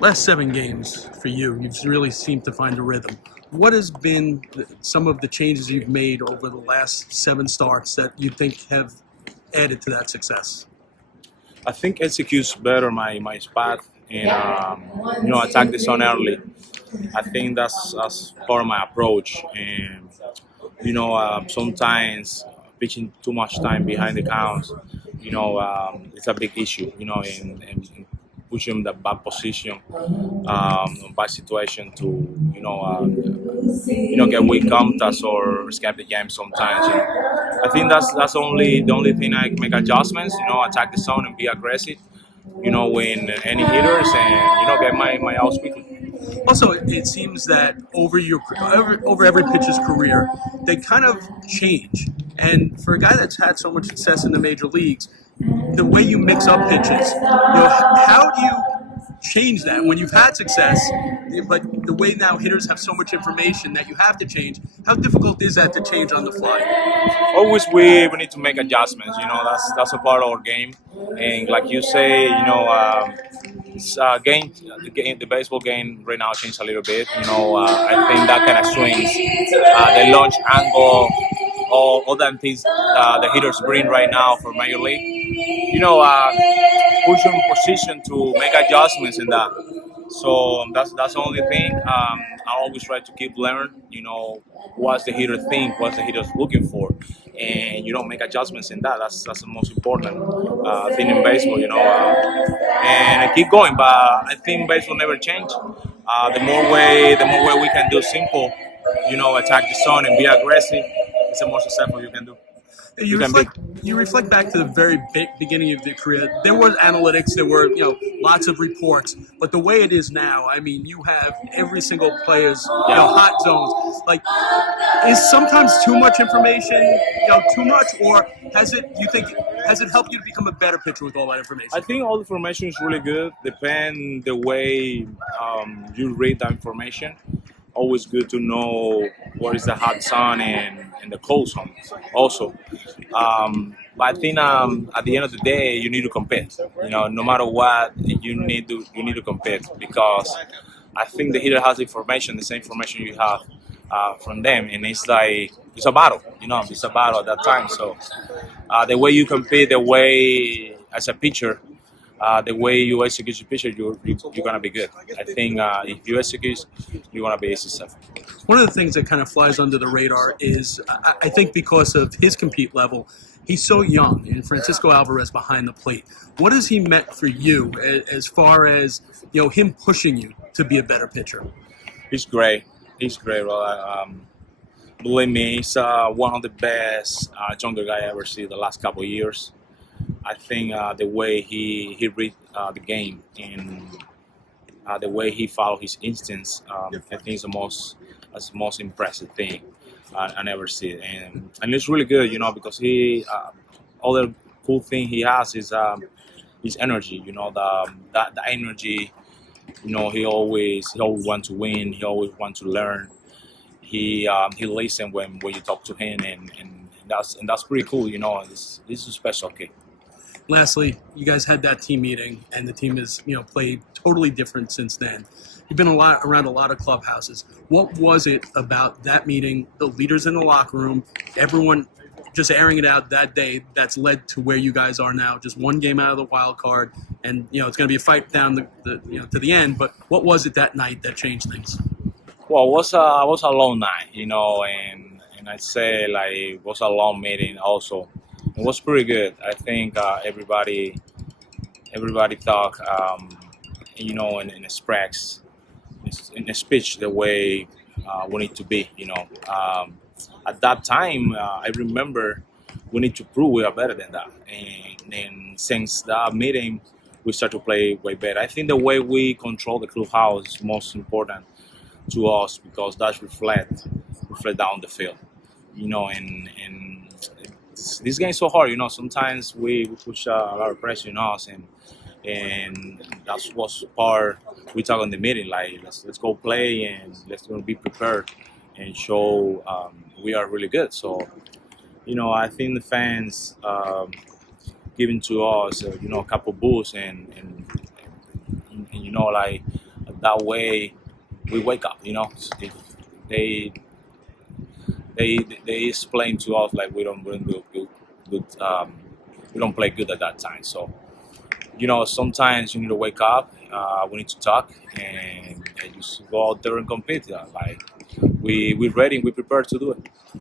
Last 7 games for you, you've really seemed to find a rhythm. What has been some of the changes you've made over the last 7 starts that you think have added to that success? I think executes better my spot and attack the zone early. I think that's part of my approach. And sometimes pitching too much time behind the counts, it's a big issue. In pushing the bad position, bad situation to get weak contact or escape the game sometimes. I think that's the only thing I can make adjustments. Attack the zone and be aggressive. Win any hitters and get my outs quickly. Also, it seems that over every pitcher's career, they kind of change. And for a guy that's had so much success in the major leagues, the way you mix up pitches, how do you change that when you've had success, but the way now hitters have so much information that you have to change? How difficult is that to change on the fly? Always we need to make adjustments. That's a part of our game, and like you say, the baseball game right now changed a little bit. I think that kind of swings, the launch angle, all that things the hitters bring right now for Major League. Push in position to make adjustments in that. So that's the only thing. I always try to keep learning. What's the hitter think, what's the hitter's looking for, and make adjustments in that. That's the most important thing in baseball. And I keep going. But I think baseball never change. The more way we can do simple, attack the zone and be aggressive, it's the more successful you can do. You reflect back to the very beginning of your career. There was analytics, there were lots of reports, but the way it is now, I mean, you have every single player's hot zones. Like, is sometimes too much information, too much, or has it helped you to become a better pitcher with all that information? I think all the information is really good. Depend the way you read the information. Always good to know what is the hot zone and the cold zone also. But I think at the end of the day, you need to compete. No matter what, you need to compete because I think the hitter has information, the same information you have from them, and it's like it's a battle. It's a battle at that time. So the way you compete, the way as a pitcher. The way you execute your pitcher, you're gonna be good. I think if you execute, you're gonna be successful. One of the things that kind of flies under the radar is, I think because of his compete level, he's so young, and Francisco Alvarez behind the plate. What has he meant for you as far as him pushing you to be a better pitcher? He's great. He's great. Believe me, he's one of the best younger guy I ever see the last couple of years. I think the way he read the game and the way he follow his instincts, I think is the most impressive thing I never see. And it's really good, because he other cool thing he has is his energy. The energy. He always want to win. He always want to learn. He listen when you talk to him, and that's pretty cool. This is a special kid. Lastly, you guys had that team meeting, and the team has played totally different since then. You've been around a lot of clubhouses. What was it about that meeting, the leaders in the locker room, everyone just airing it out that day, that's led to where you guys are now? Just one game out of the wild card, and it's going to be a fight down to the end. But what was it that night that changed things? Well, it was a long night, and I'd say like it was a long meeting also. It was pretty good. I think everybody talked, and express in a speech the way we need to be. At that time, I remember we need to prove we are better than that. And since that meeting, we start to play way better. I think the way we control the clubhouse is most important to us because that reflect down the field. And this game is so hard. Sometimes we push a lot of pressure on us, and that's what's part we talk on the meeting. Like let's go play and let's be prepared and show we are really good. So I think the fans giving to us a couple boosts and like that way we wake up. If they they explain to us like we don't do good we don't play good at that time. So sometimes you need to wake up. We need to talk and just go out there and compete. Like we're ready. We prepared to do it.